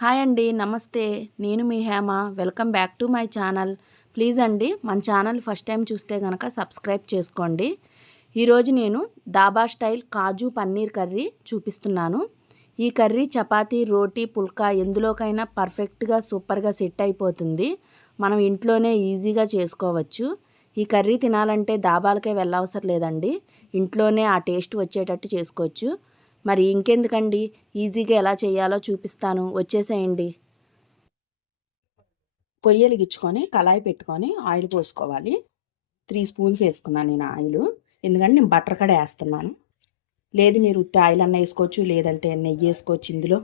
Hi అండి నమస్తే. నేను మీ Hema. Welcome back to my channel. Please అండి మన ఛానల్ ఫస్ట్ టైం చూస్తే కనుక సబ్స్క్రైబ్ చేసుకోండి. ఈరోజు నేను దాబా స్టైల్ కాజు పన్నీర్ కర్రీ చూపిస్తున్నాను. ఈ కర్రీ చపాతీ రోటీ పుల్కా ఎందులోకైనా పర్ఫెక్ట్గా సూపర్గా సెట్ అయిపోతుంది. మనం ఇంట్లోనే ఈజీగా చేసుకోవచ్చు. ఈ కర్రీ తినాలంటే దాబాలకే వెళ్ళవసరం లేదండి. ఇంట్లోనే ఆ టేస్ట్ వచ్చేటట్టు చేసుకోవచ్చు. మరి ఇంకెందుకండి? ఈజీగా ఎలా చేయాలో చూపిస్తాను. వచ్చేసేయండి. పొయ్యి వెలిగించుకొని కళాయి పెట్టుకొని ఆయిల్ పోసుకోవాలి. త్రీ స్పూన్స్ వేసుకున్నాను నేను ఆయిల్. ఎందుకంటే నేను బటర్ కడ వేస్తున్నాను. లేదు మీరు ఉత్తి ఆయిల్ అన్న వేసుకోవచ్చు లేదంటే నెయ్యి వేసుకోవచ్చు ఇందులో.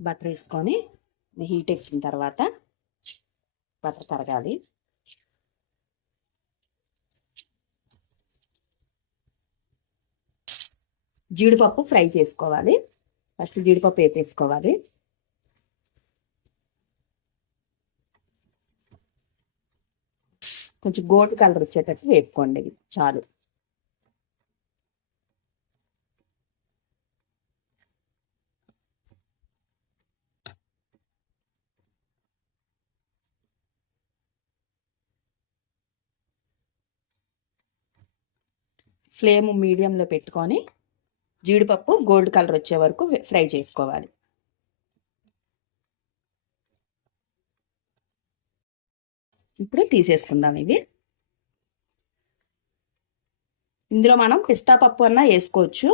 బటర్ వేసుకొని హీట్ ఎక్కిన తర్వాత బటర్ తరగాలి జీడిపప్పు ఫ్రై చేసుకోవాలి. ఫస్ట్ జీడిపప్పు వేపేసుకోవాలి. కొంచెం గోల్డ్ కలర్ వచ్చేటట్టు వేపుకోండి. చాలు. ఫ్లేమ్ మీడియంలో పెట్టుకొని జీడిపప్పు గోల్డ్ కలర్ వచ్చే వరకు ఫ్రై చేసుకోవాలి. ఇప్పుడు తీసేసుకుందాం ఇవి. ఇందులో మనం పిస్తా పప్పు అన్నా వేసుకోవచ్చు.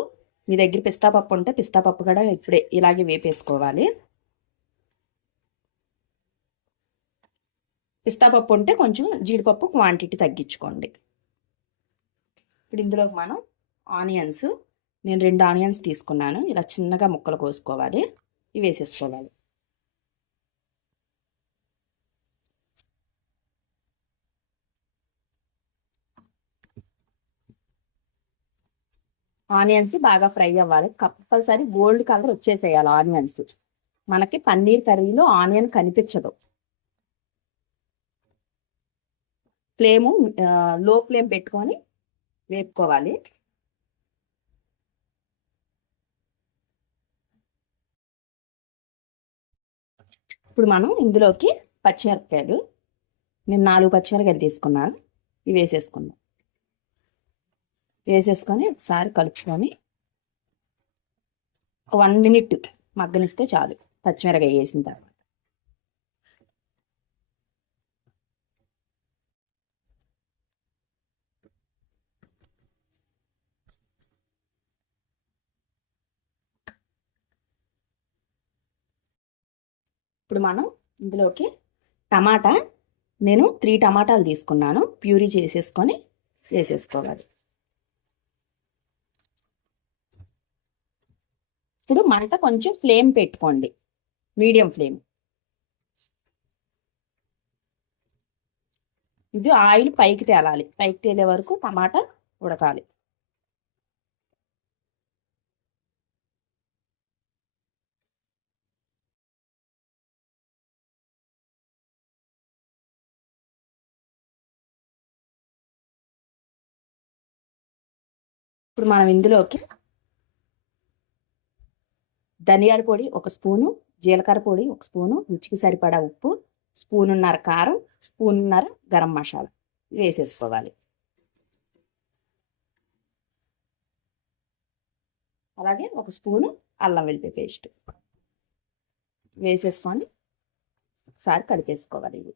మీ దగ్గర పిస్తా పప్పు ఉంటే పిస్తా పప్పు కూడా ఇప్పుడే ఇలాగే వేపేసుకోవాలి. పిస్తా పప్పు ఉంటే కొంచెం జీడిపప్పు క్వాంటిటీ తగ్గించుకోండి. ఇప్పుడు ఇందులో మనం ఆనియన్స్ నేను రెండు ఆనియన్స్ తీసుకున్నాను. ఇలా చిన్నగా ముక్కలు కోసుకోవాలి. ఇవి వేసేసుకోవాలి. ఆనియన్స్ బాగా ఫ్రై అవ్వాలి. కంపల్సరీ గోల్డ్ కలర్ వచ్చేసేయాలి ఆనియన్స్. మనకి పన్నీర్ కర్రీలో ఆనియన్ కనిపించదు. ఫ్లేము లో ఫ్లేమ్ పెట్టుకొని వేపుకోవాలి. ఇప్పుడు మనం ఇందులోకి పచ్చిమిరపకాయలు. నేను నాలుగు పచ్చిమిరపకాయలు తీసుకున్నాను. ఇవి వేసేసుకుందాం. వేసేసుకొని ఒకసారి కలుపుకొని వన్ మినిట్ మగ్గనిస్తే చాలు. పచ్చిమిరకాయ వేసిన తర్వాత. ఇప్పుడు మనం ఇందులోకి టమాటా. నేను త్రీ టమాటాలు తీసుకున్నాను. ప్యూరీ చేసేసుకొని వేసేసుకోవాలి. ఇప్పుడు మంట కొంచెం ఫ్లేమ్ పెట్టుకోండి. Medium flame. ఇది ఆయిల్ పైకి తేలాలి. పైకి తేలే వరకు టమాటా ఉడకాలి. ఇప్పుడు మనం ఇందులోకి ధనియాల పొడి ఒక స్పూను జీలకర్ర పొడి ఒక స్పూను రుచికి సరిపడా ఉప్పు స్పూనున్నర కారం స్పూనున్నర గరం మసాలా వేసేసుకోవాలి. అలాగే ఒక స్పూను అల్లం వెల్లిపాయ పేస్ట్ వేసేసుకొని ఒకసారి కలిపేసుకోవాలి ఇవి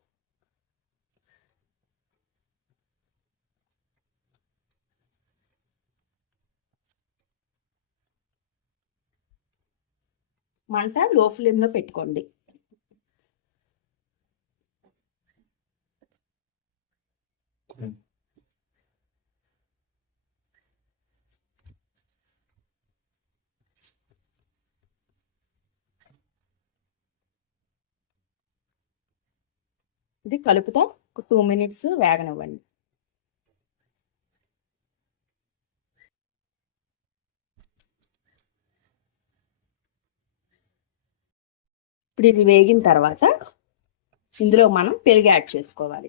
మంట లో ఫ్లేమ్లో పెట్టుకోండి. ఇది కలుపుతా. ఒక టూ మినిట్స్ వేగనివ్వండి. ఇప్పుడు ఇవి వేగిన తర్వాత ఇందులో మనం పెరుగు యాడ్ చేసుకోవాలి.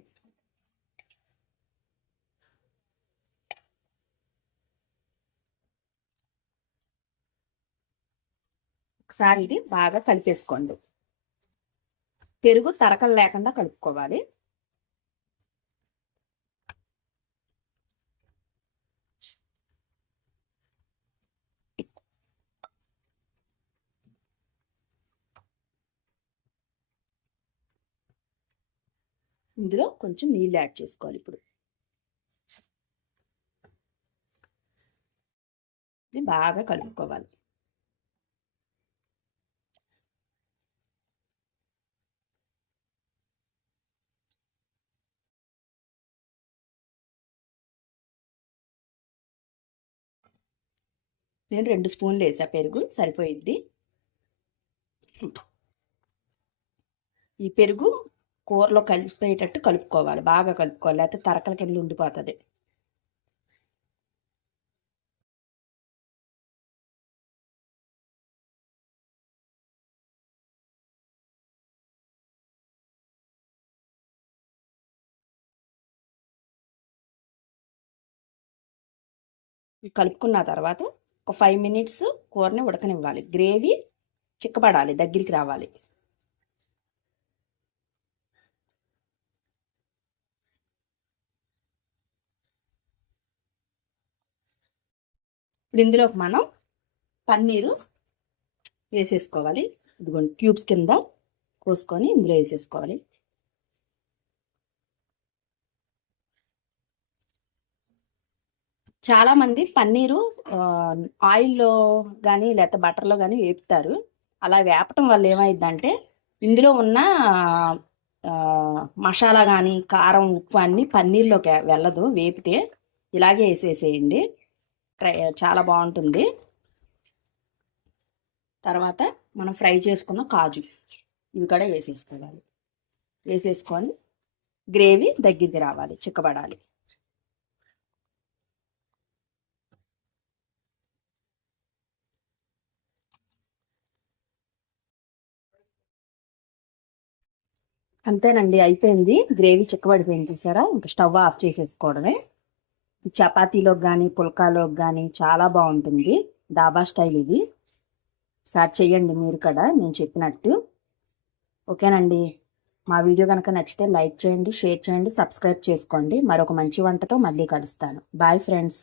ఒకసారి ఇది బాగా కలిపేసుకోండి. పెరుగు తరకలు లేకుండా కలుపుకోవాలి. ఇందులో కొంచెం నీళ్ళు యాడ్ చేసుకోవాలి ఇప్పుడు. ఇది బాగా కలుపుకోవాలి. నేను రెండు స్పూన్లు వేసా పెరుగు సరిపోయిద్ది. ఈ పెరుగు కూరలో కలిసిపోయేటట్టు కలుపుకోవాలి. బాగా కలుపుకోవాలి. లేకపోతే తరకల కింద ఉండిపోతుంది. కలుపుకున్న తర్వాత ఒక ఫైవ్ మినిట్స్ కూరని ఉడకనివ్వాలి. గ్రేవీ చిక్కబడాలి. దగ్గరికి రావాలి. ఇప్పుడు ఇందులోకి మనం పన్నీరు వేసేసుకోవాలి. ఇదిగోండి క్యూబ్స్ కింద కోసుకొని ఇందులో వేసేసుకోవాలి. చాలామంది పన్నీరు ఆయిల్లో కానీ లేకపోతే బటర్లో కానీ వేపుతారు. అలా వేపటం వల్ల ఏమైందంటే ఇందులో ఉన్న మసాలా కానీ కారం ఉప్పు అన్నీ పన్నీర్లోకి వెళ్ళదు. వేపితే ఇలాగే వేసేసేయండి. ట్రై చాలా బాగుంటుంది. తర్వాత మనం ఫ్రై చేసుకున్న కాజు ఇవి కూడా వేసేసుకోవాలి. వేసేసుకొని గ్రేవీ దగ్గరికి రావాలి చిక్కబడాలి. అంతేనండి అయిపోయింది. గ్రేవీ చిక్కబడిపోయింది చూసారా? ఇంకా స్టవ్ ఆఫ్ చేసేసుకోవడమే. చపాతీలోకి కానీ పుల్కాలోకి కానీ చాలా బాగుంటుంది. దాబా స్టైల్ ఇది. సార్ చెయ్యండి మీరు కూడా నేను చెప్పినట్టు. ఓకేనండి. మా వీడియో కనుక నచ్చితే లైక్ చేయండి షేర్ చేయండి సబ్స్క్రైబ్ చేసుకోండి. మరొక మంచి వంటతో మళ్ళీ కలుస్తాను. Bye friends.